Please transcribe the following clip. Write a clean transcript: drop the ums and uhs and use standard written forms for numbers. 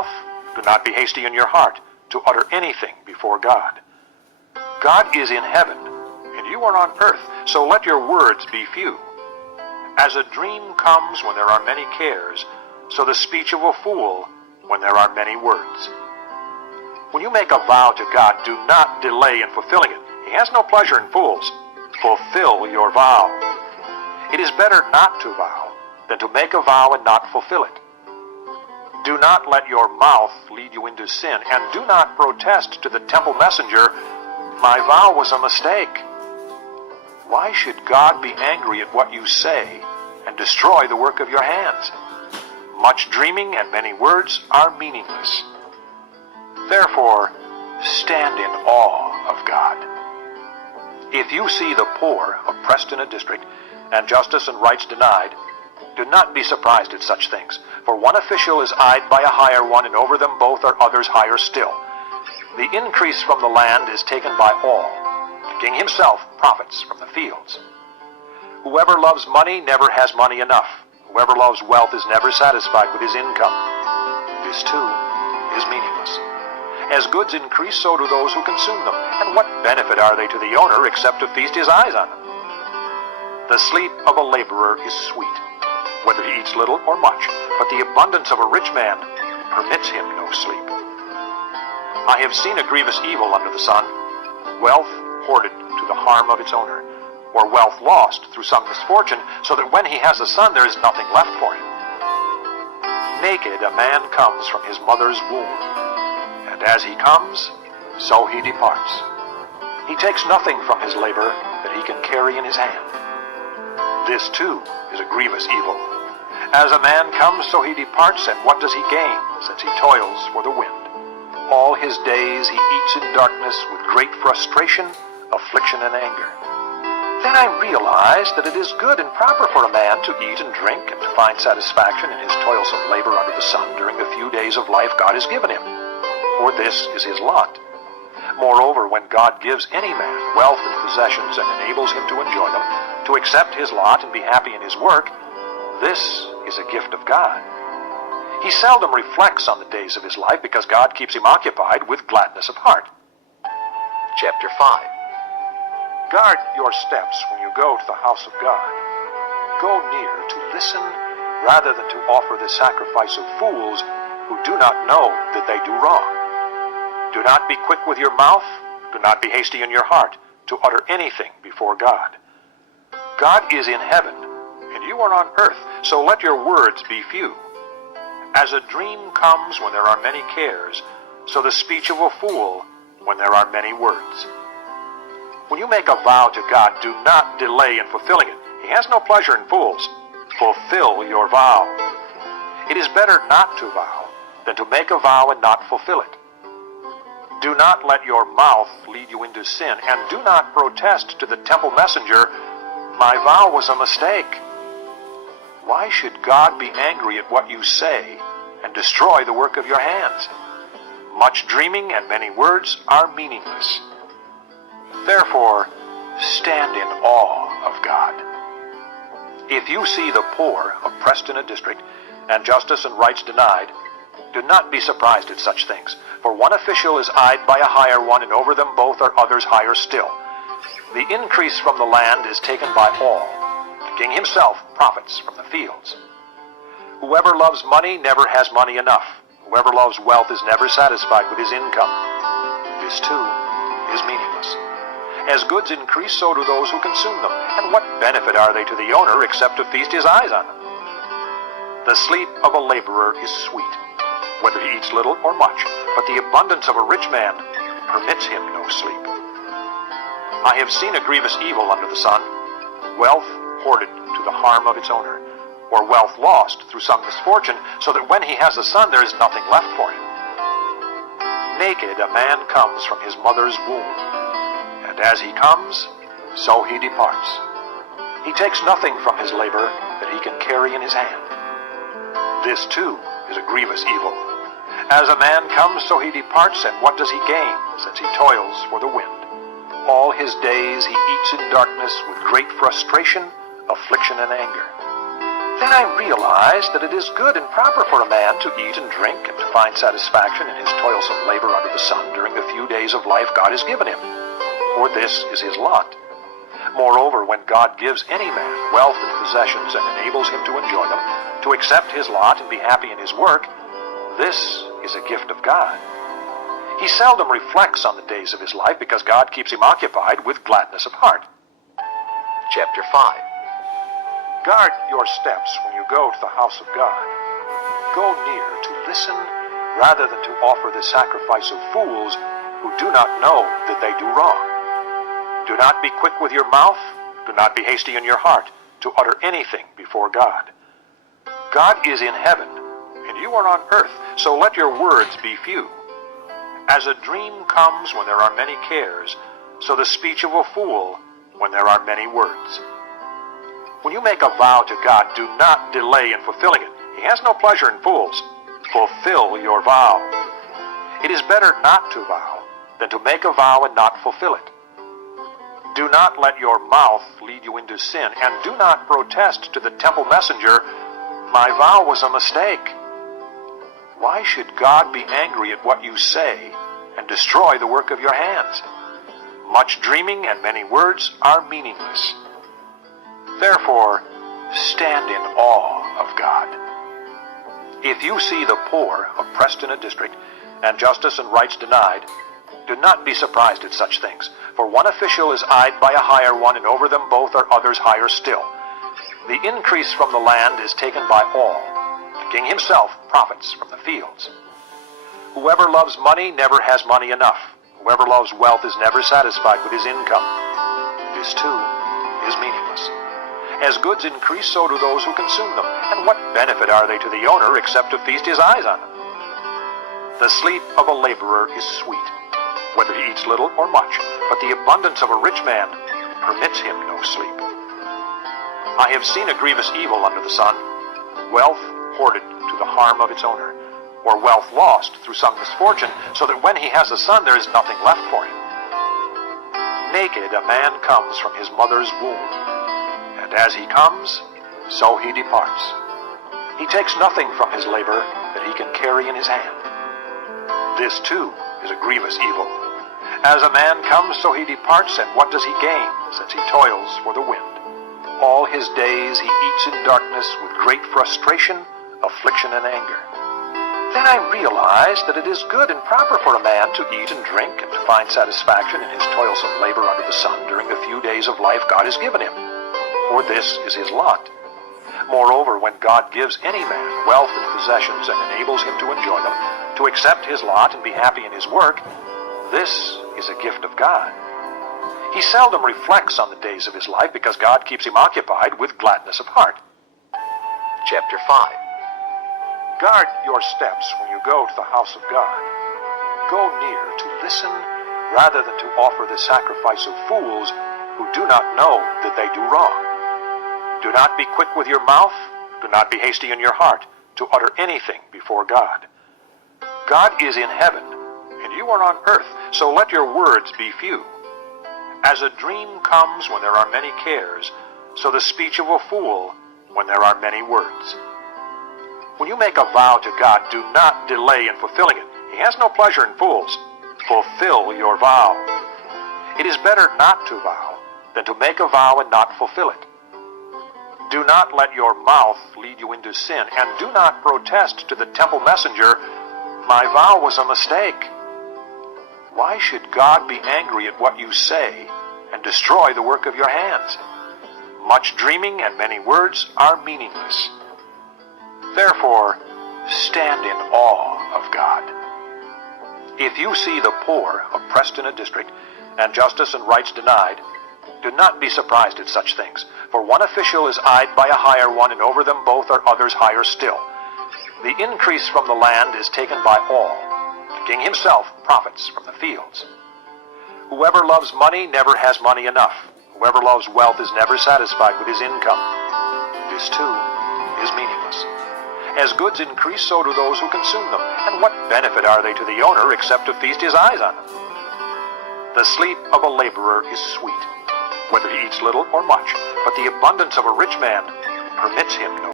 mouth, do not be hasty in your heart to utter anything before God. God is in heaven, and you are on earth, so let your words be few. As a dream comes when there are many cares, so the speech of a fool when there are many words. When you make a vow to God, do not delay in fulfilling it. He has no pleasure in fools. Fulfill your vow. It is better not to vow than to make a vow and not fulfill it. Do not let your mouth lead you into sin, and do not protest to the temple messenger, "My vow was a mistake." Why should God be angry at what you say and destroy the work of your hands? Much dreaming and many words are meaningless. Therefore, stand in awe of God. If you see the poor oppressed in a district, and justice and rights denied, do not be surprised at such things, for one official is eyed by a higher one, and over them both are others higher still. The increase from the land is taken by all. The king himself profits from the fields. Whoever loves money never has money enough. Whoever loves wealth is never satisfied with his income. This, too, is meaningless. As goods increase, so do those who consume them. And what benefit are they to the owner except to feast his eyes on them? The sleep of a laborer is sweet, whether he eats little or much, but the abundance of a rich man permits him no sleep. I have seen a grievous evil under the sun, wealth hoarded to the harm of its owner, or wealth lost through some misfortune, so that when he has a son there is nothing left for him. Naked a man comes from his mother's womb, and as he comes, so he departs. He takes nothing from his labor that he can carry in his hand. This, too, is a grievous evil. As a man comes, so he departs, and what does he gain, since he toils for the wind? All his days he eats in darkness with great frustration, affliction, and anger. Then I realized that it is good and proper for a man to eat and drink and to find satisfaction in his toilsome labor under the sun during the few days of life God has given him, for this is his lot. Moreover, when God gives any man wealth and possessions and enables him to enjoy them, to accept his lot and be happy in his work, this is a gift of God. He seldom reflects on the days of his life because God keeps him occupied with gladness of heart. Chapter 5. Guard your steps when you go to the house of God. Go near to listen rather than to offer the sacrifice of fools who do not know that they do wrong. Do not be quick with your mouth, do not be hasty in your heart to utter anything before God. God is in heaven, and you are on earth, so let your words be few. As a dream comes when there are many cares, so the speech of a fool when there are many words. When you make a vow to God, do not delay in fulfilling it. He has no pleasure in fools. Fulfill your vow. It is better not to vow than to make a vow and not fulfill it. Do not let your mouth lead you into sin, and do not protest to the temple messenger, "My vow was a mistake." Why should God be angry at what you say and destroy the work of your hands? Much dreaming and many words are meaningless. Therefore, stand in awe of God. If you see the poor oppressed in a district, and justice and rights denied, do not be surprised at such things, for one official is eyed by a higher one, and over them both are others higher still. The increase from the land is taken by all. The king himself profits from the fields. Whoever loves money never has money enough. Whoever loves wealth is never satisfied with his income. This, too, is meaningless. As goods increase, so do those who consume them. And what benefit are they to the owner except to feast his eyes on them? The sleep of a laborer is sweet, whether he eats little or much, but the abundance of a rich man permits him no sleep. I have seen a grievous evil under the sun, wealth hoarded to the harm of its owner, or wealth lost through some misfortune, so that when he has a son there is nothing left for him. Naked a man comes from his mother's womb, and as he comes, so he departs. He takes nothing from his labor that he can carry in his hand. This, too, is a grievous evil. As a man comes, so he departs, and what does he gain, since he toils for the wind? All his days he eats in darkness with great frustration, affliction, and anger. Then I realized that it is good and proper for a man to eat and drink and to find satisfaction in his toilsome labor under the sun during the few days of life God has given him, for this is his lot. Moreover, when God gives any man wealth and possessions and enables him to enjoy them, to accept his lot and be happy in his work, this is a gift of God. He seldom reflects on the days of his life because God keeps him occupied with gladness of heart. Chapter 5. Guard your steps when you go to the house of God. Go near to listen rather than to offer the sacrifice of fools who do not know that they do wrong. Do not be quick with your mouth. Do not be hasty in your heart to utter anything before God. God is in heaven, and you are on earth, so let your words be few. As a dream comes when there are many cares, so the speech of a fool when there are many words. When you make a vow to God, do not delay in fulfilling it. He has no pleasure in fools. Fulfill your vow. It is better not to vow than to make a vow and not fulfill it. Do not let your mouth lead you into sin, and do not protest to the temple messenger, "My vow was a mistake." Why should God be angry at what you say and destroy the work of your hands? Much dreaming and many words are meaningless. Therefore, stand in awe of God. If you see the poor oppressed in a district, and justice and rights denied, do not be surprised at such things, for one official is eyed by a higher one, and over them both are others higher still. The increase from the land is taken by all. The king himself profits from the fields. Whoever loves money never has money enough. Whoever loves wealth is never satisfied with his income. This, too, is meaningless. As goods increase, so do those who consume them. And what benefit are they to the owner except to feast his eyes on them? The sleep of a laborer is sweet, whether he eats little or much, but the abundance of a rich man permits him no sleep. I have seen a grievous evil under the sun, wealth hoarded to the harm of its owner, or wealth lost through some misfortune, so that when he has a son there is nothing left for him. Naked a man comes from his mother's womb, and as he comes, so he departs. He takes nothing from his labor that he can carry in his hand. This, too, is a grievous evil. As a man comes, so he departs, and what does he gain, since he toils for the wind? All his days he eats in darkness with great frustration, affliction, and anger. Then I realized that it is good and proper for a man to eat and drink and to find satisfaction in his toilsome labor under the sun during the few days of life God has given him, for this is his lot. Moreover, when God gives any man wealth and possessions and enables him to enjoy them, to accept his lot and be happy in his work, this is a gift of God. He seldom reflects on the days of his life because God keeps him occupied with gladness of heart. Chapter 5. Guard your steps when you go to the house of God. Go near to listen rather than to offer the sacrifice of fools who do not know that they do wrong. Do not be quick with your mouth. Do not be hasty in your heart to utter anything before God. God is in heaven, and you are on earth, so let your words be few. As a dream comes when there are many cares, so the speech of a fool when there are many words. When you make a vow to God, do not delay in fulfilling it. He has no pleasure in fools. Fulfill your vow. It is better not to vow than to make a vow and not fulfill it. Do not let your mouth lead you into sin, and do not protest to the temple messenger, "My vow was a mistake." Why should God be angry at what you say and destroy the work of your hands? Much dreaming and many words are meaningless. Therefore, stand in awe of God. If you see the poor oppressed in a district, and justice and rights denied, do not be surprised at such things, for one official is eyed by a higher one, and over them both are others higher still. The increase from the land is taken by all. The king himself profits from the fields. Whoever loves money never has money enough. Whoever loves wealth is never satisfied with his income. This, too, is meaningless. As goods increase, so do those who consume them. And what benefit are they to the owner except to feast his eyes on them? The sleep of a laborer is sweet, whether he eats little or much, but the abundance of a rich man permits him no